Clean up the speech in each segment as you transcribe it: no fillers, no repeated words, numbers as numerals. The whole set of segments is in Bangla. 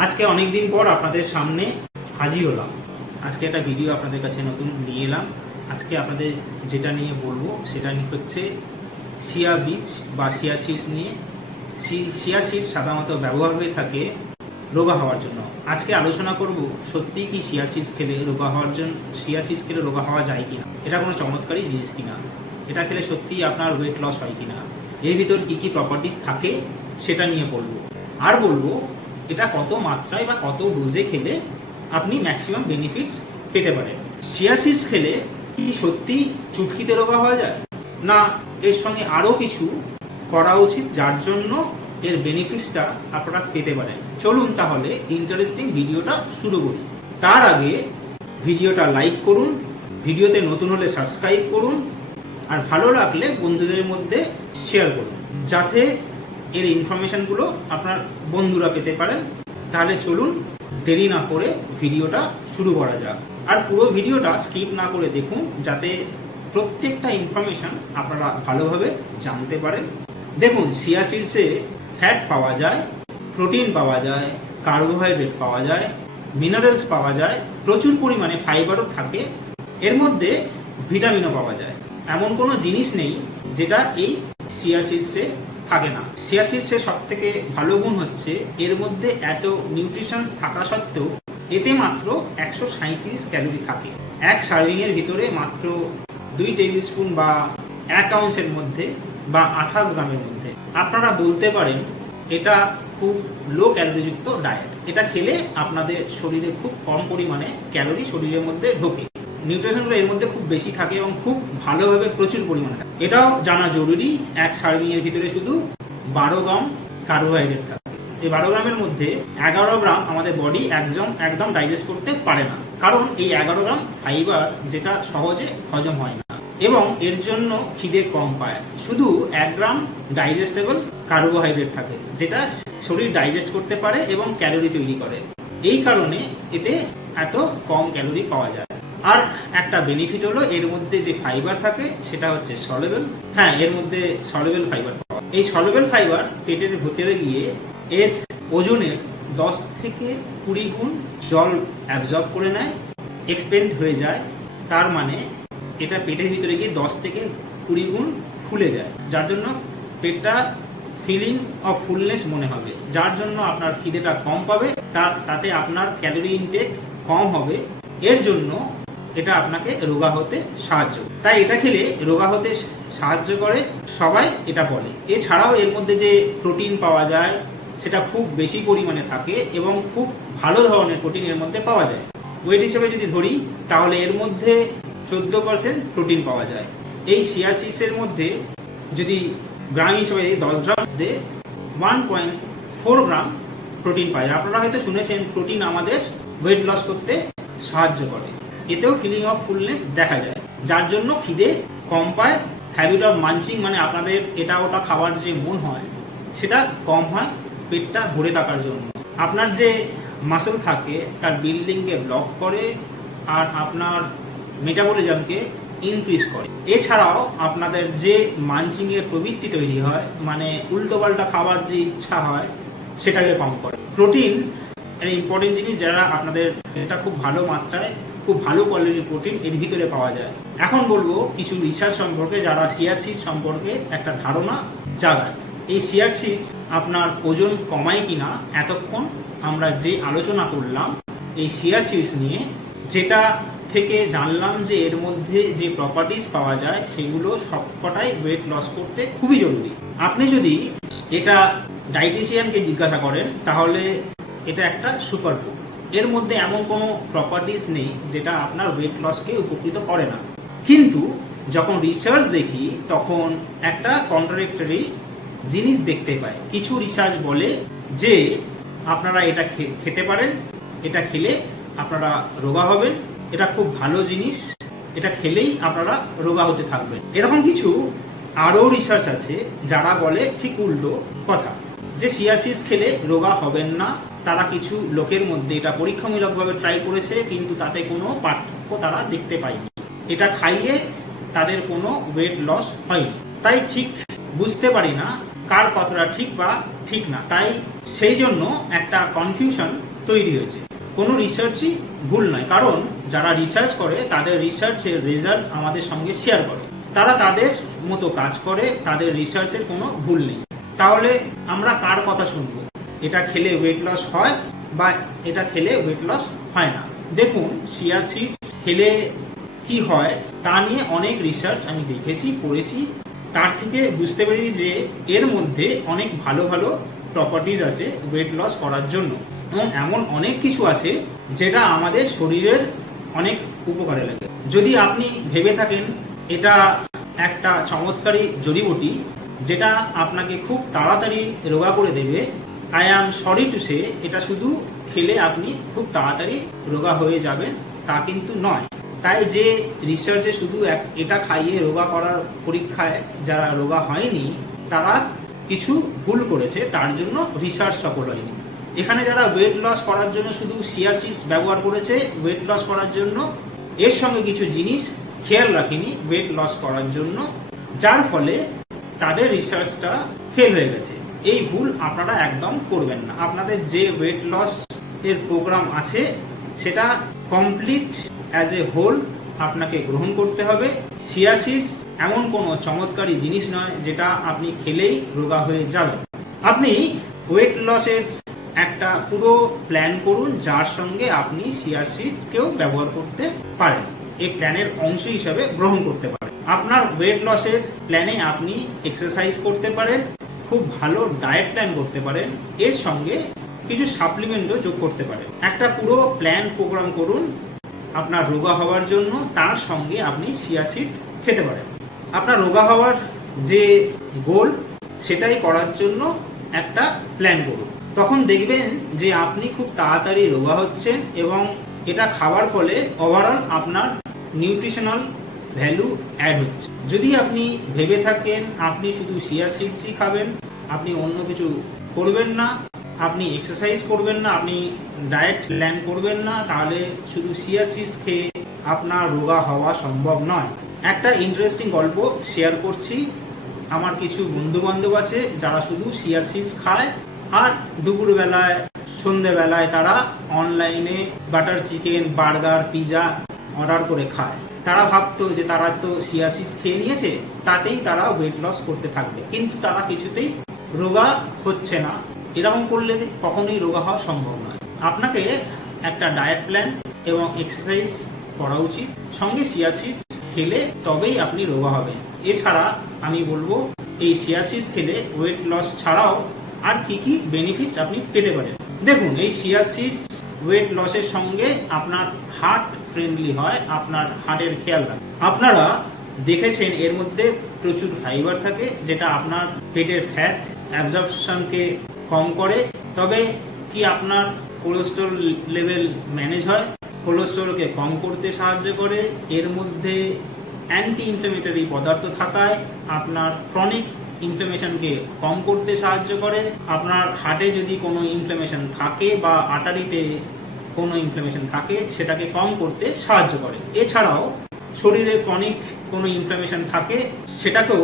আজকে অনেকদিন পর আপনাদের সামনে হাজির হলাম। আজকে একটা ভিডিও আপনাদের কাছে নতুন নিয়ে এলাম। আজকে আপনাদের যেটা নিয়ে বলবো সেটা হচ্ছে শিয়া বীজ বা শিয়া সিডস নিয়ে। শিয়া সিডস সাধারণত ব্যবহার হয়ে থাকে রোগা হওয়ার জন্য। আজকে আলোচনা করব সত্যি কি শিয়া সিডস খেলে রোগা হওয়া যায় কিনা, এটা কোনো চমৎকারী জিনিস কিনা, এটা খেলে সত্যি আপনার ওয়েট লস হয় কিনা, এর ভিতর কি কি প্রপার্টিস থাকে সেটা নিয়ে বলবো। আর বলবো এটা কত মাত্রায় বা কত ডোজে খেলে আপনি ম্যাক্সিমাম বেনিফিটস পেতে পারেন। শিয়া সিডস খেলে কি সত্যি চুটকিতে রোগা হওয়া যায়, না এর সঙ্গে আরো কিছু করা উচিত যার জন্য এর বেনিফিটসটা আপনারা পেতে পারেন। চলুন তাহলে ইন্টারেস্টিং ভিডিওটা শুরু করি। তার আগে ভিডিওটা লাইক করুন, ভিডিওতে নতুন হলে সাবস্ক্রাইব করুন, আর ভালো লাগলে বন্ধুদের মধ্যে শেয়ার করুন যাতে এর ইনফরমেশনগুলো আপনার বন্ধুরা পেতে পারেন। তাহলে চলুন দেরি না করে ভিডিওটা শুরু করা যাক। আর পুরো ভিডিওটা স্কিপ না করে দেখুন যাতে প্রত্যেকটা ইনফরমেশন আপনারা ভালোভাবে জানতে পারেন। দেখুন, শিয়া সিডসে ফ্যাট পাওয়া যায়, প্রোটিন পাওয়া যায়, কার্বোহাইড্রেট পাওয়া যায়, মিনারেলস পাওয়া যায়, প্রচুর পরিমাণে ফাইবারও থাকে, এর মধ্যে ভিটামিনও পাওয়া যায়। এমন কোনো জিনিস নেই যেটা এই শিয়া সিডসে থাকে না। শিয়া সিডসের সব থেকে ভালো গুণ হচ্ছে এর মধ্যে এত নিউট্রিশনস থাকা সত্ত্বেও এতে মাত্র 137 ক্যালোরি থাকে। এক সার্ভিং এর ভিতরে মাত্র 2 টেবিল স্পুন বা 1 আউন্সের মধ্যে বা 28 গ্রামের মধ্যে। আপনারা বলতে পারেন এটা খুব লো ক্যালোরিযুক্ত ডায়েট। এটা খেলে আপনাদের শরীরে খুব কম পরিমাণে ক্যালোরি শরীরের মধ্যে ঢোকে। নিউট্রিশনগুলো এর মধ্যে খুব বেশি থাকে এবং খুব ভালোভাবে প্রচুর পরিমাণে থাকে। এটাও জানা জরুরি, এক সার্ভিং এর ভিতরে শুধু 12 গ্রাম কার্বোহাইড্রেট থাকে। এই 12 গ্রামের মধ্যে 11 গ্রাম আমাদের বডি একদম ডাইজেস্ট করতে পারে না, কারণ এই 11 গ্রাম ফাইবার যেটা সহজে হজম হয় না এবং এর জন্য খিদে কম পায়। শুধু 1 গ্রাম ডাইজেস্টেবল কার্বোহাইড্রেট থাকে যেটা শরীর ডাইজেস্ট করতে পারে এবং ক্যালোরি তৈরি করে। এই কারণে এতে এত কম ক্যালোরি পাওয়া যায়। আর একটা বেনিফিট হলো এর মধ্যে যে ফাইবার থাকে সেটা হচ্ছে সলেবল। হ্যাঁ, এর মধ্যে সলেবল ফাইবার পাওয়া। এই সলেবল ফাইবার পেটের ভেতরে গিয়ে এর ওজনের 10 থেকে 20 গুণ জল অ্যাবজর্ব করে নেয়, এক্সপেন্ড হয়ে যায়। তার মানে এটা পেটের ভিতরে গিয়ে 10 থেকে 20 গুণ ফুলে যায়, যার জন্য পেটটা ফিলিং অফ ফুলনেস মনে হবে, যার জন্য আপনার খিদেটা কম পাবে, তাতে আপনার ক্যালোরি ইনটেক কম হবে। এর জন্য এটা আপনাকে রোগা হতে সাহায্য, তাই এটা খেলে রোগা হতে সাহায্য করে সবাই এটা বলে। এছাড়াও এর মধ্যে যে প্রোটিন পাওয়া যায় সেটা খুব বেশি পরিমাণে থাকে এবং খুব ভালো ধরনের প্রোটিন এর মধ্যে পাওয়া যায়। ওয়েট হিসেবে যদি ধরি তাহলে এর মধ্যে 14% প্রোটিন পাওয়া যায়। এই শিয়া সিডসের মধ্যে যদি গ্রাম হিসেবে 10 গ্রাম মধ্যে 1.4 গ্রাম প্রোটিন পাওয়া যায়। আপনারা হয়তো শুনেছেন প্রোটিন আমাদের ওয়েট লস করতে সাহায্য করে। এতেও ফিলিং অফ ফুলনেস দেখা যায়, যার জন্য খিদে কম পায়। হ্যাবিট অফ মানচিং মানে আপনাদের এটা ওটা খাওয়ার যে মন হয় সেটা কম হয় পেটটা ভরে থাকার জন্য। আপনার যে মাসল থাকে তার বিল্ডিংকে ব্লক করে আর আপনার মেটাবলিজমকে ইনক্রিজ করে। এছাড়াও আপনাদের যে মানচিং এর প্রবৃত্তি তৈরি হয়, মানে উল্টোপাল্টা খাবার যে ইচ্ছা হয়, সেটাকে কম করে। প্রোটিন একটা ইম্পর্টেন্ট জিনিস, যারা আপনাদের এটা খুব ভালো মাত্রায় খুব ভালো কোয়ালিটির প্রোটিন এর ভিতরে পাওয়া যায়। এখন বলবো কিছু রিসার্চ সম্পর্কে যারা শিয়া সিডস সম্পর্কে একটা ধারণা জাগায়। এই শিয়া সিডস আপনার ওজন কমায় কিনা এতক্ষণ আমরা যে আলোচনা করলাম এই শিয়া সিডস নিয়ে, যেটা থেকে জানলাম যে এর মধ্যে যে প্রপার্টিস পাওয়া যায় সেগুলো সবকটাই ওয়েট লস করতে খুবই জরুরি। আপনি যদি এটা ডায়েটিশিয়ানকে জিজ্ঞাসা করেন তাহলে এটা একটা সুপার ফুড। এর মধ্যে এমন কোনো প্রপার্টিস নেই যেটা আপনার ওয়েট লসকে উপকৃত করে না। কিন্তু যখন রিসার্চ দেখি তখন একটা কন্ট্রাডিক্টরি জিনিস দেখতে পাই। কিছু রিসার্চ বলে যে আপনারা এটা খেতে পারেন, এটা খেলে আপনারা রোগা হবেন, এটা খুব ভালো জিনিস, এটা খেলেই আপনারা রোগা হতে থাকবেন। এরকম কিছু আরও রিসার্চ আছে যারা বলে ঠিক উল্টো কথা, যে শিয়া সিডস খেলে রোগা হবেন না। তারা কিছু লোকের মধ্যে এটা পরীক্ষামূলকভাবে ট্রাই করেছে, কিন্তু তাতে কোনো পার্থক্য তারা দেখতে পায়নি। এটা খাইয়ে তাদের কোনো ওয়েট লস হয়নি। তাই ঠিক বুঝতে পারি না কার কথাটা ঠিক বা ঠিক না। তাই সেই জন্য একটা কনফিউশন তৈরি হয়েছে। কোনো রিসার্চই ভুল নয়, কারণ যারা রিসার্চ করে তাদের রিসার্চের রেজাল্ট আমাদের সঙ্গে শেয়ার করে, তারা তাদের মতো কাজ করে, তাদের রিসার্চের কোনো ভুল নেই। তাহলে আমরা কার কথা শুনবো? এটা খেলে ওয়েট লস হয় বা এটা খেলে ওয়েট লস হয় না? দেখুন, চিয়া সিডস খেলে কি হয় তা নিয়ে অনেক রিসার্চ আমি দেখেছি, পড়েছি। তার থেকে বুঝতে পেরেছি যে এর মধ্যে অনেক ভালো ভালো প্রপার্টিজ আছে ওয়েট লস করার জন্য, এবং এমন অনেক কিছু আছে যেটা আমাদের শরীরের অনেক উপকারে লাগে। যদি আপনি ভেবে থাকেন এটা একটা চমৎকারী জড়িবুটি যেটা আপনাকে খুব তাড়াতাড়ি রোগা করে দেবে, I am sorry to say, এটা শুধু খেলে আপনি খুব তাড়াতাড়ি রোগা হয়ে যাবেন তা কিন্তু নয়। তাই যে রিসার্চে শুধু এটা খাইয়ে রোগা করার পরীক্ষায় যারা রোগা হয়নি তারা কিছু ভুল করেছে, তার জন্য রিসার্চ সফল হয়নি। এখানে যারা ওয়েট লস করার জন্য শুধু চিয়া সিডস ব্যবহার করেছে ওয়েট লস করার জন্য, এর সঙ্গে কিছু জিনিস খেয়াল রাখেনি ওয়েট লস করার জন্য, যার ফলে তাদের রিসার্চটা ফেল হয়ে গেছে। এই ভুল আপনারা একদম করবেন না। আপনাদের যে ওয়েট লস এর প্রোগ্রাম আছে সেটা কমপ্লিট অ্যাজ এ হোল আপনাকে গ্রহণ করতে হবে। চিয়া সিডস এমন কোনো চমৎকারী জিনিস নয় যেটা আপনি খেলেই রোগা হয়ে যাবেন। আপনি ওয়েট লসের একটা পুরো প্ল্যান করুন, যার সঙ্গে আপনি চিয়া সিডসকেও ব্যবহার করতে পারেন, এই প্ল্যানের অংশ হিসাবে গ্রহণ করতে পারেন। আপনার ওয়েট লসের প্ল্যানে আপনি এক্সারসাইজ করতে পারেন, খুব ভালো ডায়েট প্ল্যান করতে পারেন, এর সঙ্গে কিছু সাপ্লিমেন্টও যোগ করতে পারেন। একটা পুরো প্ল্যান প্রোগ্রাম করুন আপনার রোগা হওয়ার জন্য, তার সঙ্গে আপনি চিয়া সিড খেতে পারেন। আপনার রোগা হওয়ার যে গোল সেটাই করার জন্য একটা প্ল্যান করুন, তখন দেখবেন যে আপনি খুব তাড়াতাড়ি রোগা হচ্ছেন এবং এটা খাওয়ার ফলে ওভারঅল আপনার নিউট্রিশনাল ভ্যালু অ্যাড হচ্ছে। যদি আপনি ভেবে থাকেন আপনি শুধু চিয়া সিডসই খাবেন, আপনি অন্য কিছু করবেন না, আপনি এক্সারসাইজ করবেন না, আপনি ডায়েট প্ল্যান করবেন না, তাহলে শুধু চিয়া সিডস খেয়ে আপনার রোগা হওয়া সম্ভব নয়। একটা ইন্টারেস্টিং গল্প শেয়ার করছি। আমার কিছু বন্ধু বান্ধব আছে যারা শুধু চিয়া সিডস খায় আর দুপুরবেলায় সন্ধ্যেবেলায় তারা অনলাইনে butter chicken, burger, pizza order করে খায়। তারা ভাবতো যে তারা তো চিয়া সিডস খেয়ে নিয়েছে, তাতেই তারা ওয়েট লস করতে থাকবে, কিন্তু তারা কিছুতেই রোগা হচ্ছে না। এরকম করলে কখনোই রোগা হওয়া সম্ভব নয়। আপনাকে একটা ডায়েট প্ল্যান এবং এক্সারসাইজ করা উচিত, সঙ্গে চিয়া সিডস খেলে তবেই আপনি রোগা হবেন। এছাড়া আমি বলবো এই চিয়া সিডস খেলে ওয়েট লস ছাড়াও আর কি কি বেনিফিটস আপনি পেতে পারেন। দেখুন, এই চিয়া সিডস ওয়েট লসের সঙ্গে আপনার হার্ট ফ্রেন্ডলি হয়, আপনার হার্টের খেয়াল রাখে। আপনারা দেখেছেন এর মধ্যে প্রচুর ফাইবার থাকে যেটা আপনার পেটের ফ্যাট অ্যাবজর্পশনকে কম করে। তবে কি আপনার কোলেস্টেরল লেভেল ম্যানেজ হয়, কোলেস্টেরলকে কম করতে সাহায্য করে। এর মধ্যে অ্যান্টি ইনফ্লেমেটরি পদার্থ থাকায় আপনার ক্রনিক ইনফ্লেমেশনকে কম করতে সাহায্য করে। আপনার হার্টে যদি কোনো ইনফ্লেমেশন থাকে বা আর্টারিতে কোনো ইনফ্লেমেশন থাকে সেটাকে কম করতে সাহায্য করে। এছাড়াও শরীরে ক্রনিক কোনো ইনফ্লেমেশন থাকে সেটাকেও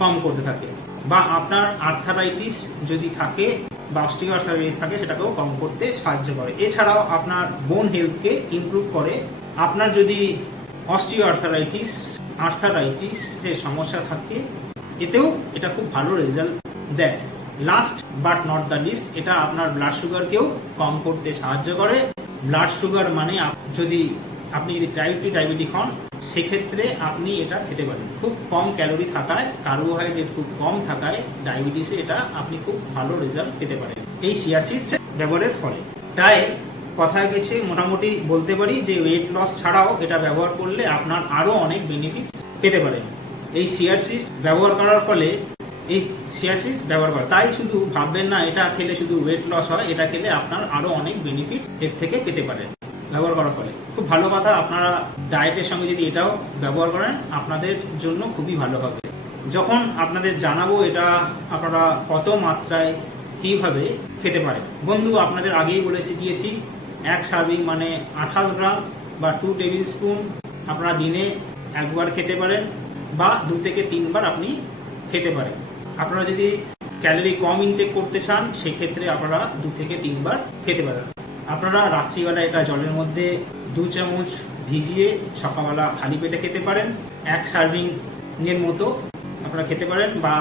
কম করতে থাকে, বা আপনার আর্থারাইটিস যদি থাকে বা অস্টিওআর্থারাইটিস থাকে সেটাকেও কম করতে সাহায্য করে। এছাড়াও আপনার বোন হেলথকে ইমপ্রুভ করে। আপনার যদি অস্টিওআর্থারাইটিস এর সমস্যা থাকে এতেও এটা খুব ভালো রেজাল্ট দেয়। Last but not the least, এটা আপনার ব্লাড সুগারকেও কম করতে সাহায্য করে। ব্লাড সুগার মানে আপনি যদি ডায়াবেটিক হন সেক্ষেত্রে আপনি এটা খেতে পারেন। খুব কম ক্যালোরি থাকায়, কার্বোহাইড্রেট খুব কম থাকায় ডায়াবেটিসে এটা আপনি খুব ভালো রেজাল্ট পেতে পারেন এই চিয়া সিডস ব্যবহারের ফলে। তাই কথা গেছে মোটামুটি বলতে পারি যে ওয়েট লস ছাড়াও এটা ব্যবহার করলে আপনার আরো অনেক বেনিফিট পেতে পারেন। এই চিয়া সিডস ব্যবহার করার ফলে তাই শুধু ভাববেন না এটা খেলে শুধু ওয়েট লস হয়, এটা খেলে আপনার আরো অনেক বেনিফিট এর থেকে পেতে পারেন ব্যবহার করার ফলে। খুব ভালো কথা, আপনারা ডায়েটের সঙ্গে যদি এটাও ব্যবহার করেন আপনাদের জন্য খুবই ভালো হবে। যখন আপনাদের জানাবো এটা আপনারা কত মাত্রায় কিভাবে খেতে পারেন। বন্ধু, আপনাদের আগেই বলে শিখিয়েছি, এক সার্ভিং মানে 28 গ্রাম বা 2 টেবিল স্পুন আপনারা দিনে একবার খেতে পারেন বা 2 থেকে 3 বার আপনি খেতে পারেন। আপনারা যদি ক্যালোরি কম ইনটেক করতে চান সেক্ষেত্রে আপনারা 2 থেকে 3 বার খেতে পারেন। আপনারা রাত্রিবেলা এটা জলের মধ্যে 2 চামচ ভিজিয়ে সকালবেলা খালি পেটে খেতে পারেন। 1 সার্ভিং এর মতো আপনারা খেতে পারেন, বা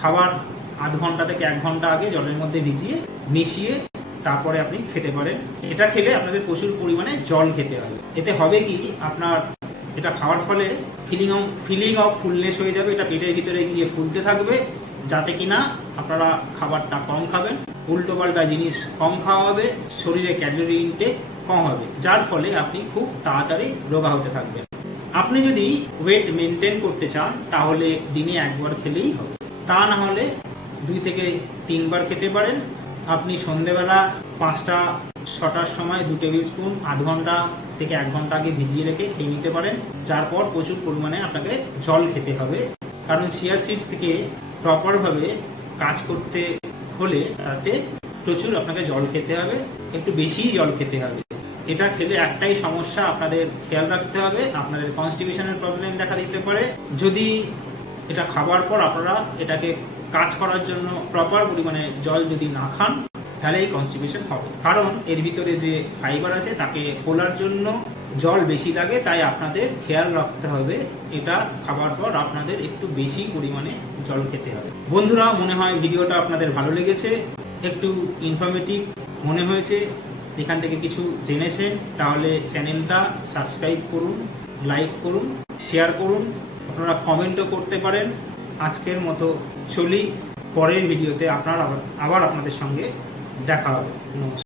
খাবার আধ ঘন্টা থেকে 1 ঘন্টা আগে জলের মধ্যে ভিজিয়ে মিশিয়ে তারপরে আপনি খেতে পারেন। এটা খেলে আপনাদের প্রচুর পরিমাণে জল খেতে হবে। এতে হবে কি, আপনার এটা খাওয়ার ফলে ফিলিং অফ ফুলনেস হয়ে যাবে, এটা পেটের ভিতরে গিয়ে ফুলতে থাকবে, যাতে কিনা আপনারা খাবারটা কম খাবেন, উল্টো পাল্টা জিনিস কম খাওয়া হবে, শরীরে ক্যালোরি ইনটেক কম হবে, যার ফলে আপনি খুব তাড়াতাড়ি রোগা হতে থাকবেন। আপনি যদি ওয়েট মেনটেন করতে চান তাহলে দিনে 1 বার খেলেই হবে, তা না হলে 2 থেকে 3 বার খেতে পারেন। আপনি সন্ধেবেলা 5টা-6টার সময় 2 টেবিল স্পুন আধ ঘন্টা থেকে 1 ঘন্টা আগে ভিজিয়ে রেখে খেয়ে নিতে পারেন, যার পর প্রচুর পরিমাণে আপনাকে জল খেতে হবে। কারণ চিয়া সিডস থেকে প্রপারভাবে কাজ করতে হলে তাতে প্রচুর আপনাকে জল খেতে হবে, একটু বেশিই জল খেতে হবে। এটা খেলে একটাই সমস্যা আপনাদের খেয়াল রাখতে হবে, আপনাদের কনস্টিপেশনের প্রবলেম দেখা দিতে পারে। যদি এটা খাবার পর আপনারা এটাকে কাজ করার জন্য প্রপার পরিমাণে জল যদি না খান তাহলে এই কনস্টিপেশন হবে, কারণ এর ভিতরে যে ফাইবার আছে তাকে খোলার জন্য জল বেশি লাগে। তাই আপনাদের খেয়াল রাখতে হবে, এটা খাবার পর আপনাদের একটু বেশি পরিমাণে জল খেতে হবে। বন্ধুরা, মনে হয় ভিডিওটা আপনাদের ভালো লেগেছে, একটু ইনফরমেটিভ মনে হয়েছে, এখান থেকে কিছু জেনেছেন, তাহলে চ্যানেলটা সাবস্ক্রাইব করুন, লাইক করুন, শেয়ার করুন, আপনারা কমেন্টও করতে পারেন। আজকের মতো চলি, পরের ভিডিওতে আবার আপনাদের সঙ্গে দেখা হবে। নমস্কার।